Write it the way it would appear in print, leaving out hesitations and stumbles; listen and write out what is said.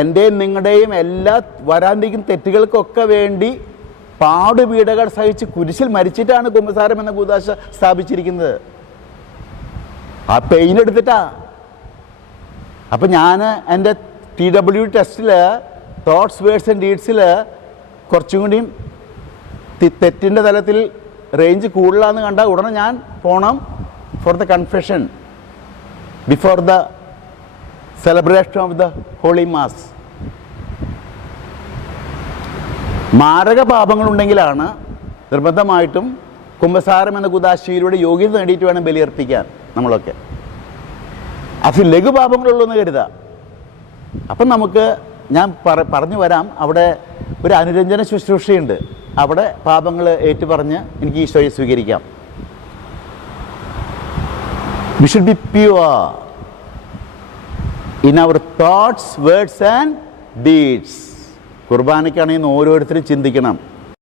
എൻ്റെയും നിങ്ങളുടെയും എല്ലാ വരാനിരിക്കുന്ന തെറ്റുകൾക്കൊക്കെ വേണ്ടി പാടുപീഡകൾ സഹിച്ച് കുരിശിൽ മരിച്ചിട്ടാണ് കുമ്പസാരം എന്ന കൂദാശ സ്ഥാപിച്ചിരിക്കുന്നത്. ആ പെയിൻ എടുത്തിട്ടാ. അപ്പം ഞാൻ എൻ്റെ TW ടെസ്റ്റിൽ തോട്ട്സ് വേർഡ്സ് ആൻഡ് ഡീഡ്സിൽ കുറച്ചും കൂടിയും തെറ്റിൻ്റെ തലത്തിൽ റേഞ്ച് കൂടുതലാണെന്ന് കണ്ടാൽ ഉടനെ ഞാൻ പോകണം for the confession before the celebration of the holy mass. മാരക പാപങ്ങളുണ്ടെങ്കിലാണ് നിർബന്ധമായിട്ടും കുമ്പസാരം എന്ന കുദാശയിലൂടെ യോഗ്യത നേടിയിട്ട് വേണം ബലിയർപ്പിക്കാൻ നമ്മളൊക്കെ. അത് ലഘുപാപങ്ങളുള്ളൂ എന്ന് കരുതാം. അപ്പം നമുക്ക് ഞാൻ പറഞ്ഞു വരാം, അവിടെ ഒരു അനുരഞ്ജന ശുശ്രൂഷയുണ്ട്. അവിടെ പാപങ്ങൾ ഏറ്റുപറഞ്ഞ് എനിക്ക് ഈശോയെ സ്വീകരിക്കാം. We should be pure in our thoughts, words and deeds. കുർബാനയ്ക്കാണെങ്കിൽ ഓരോരുത്തരും ചിന്തിക്കണം,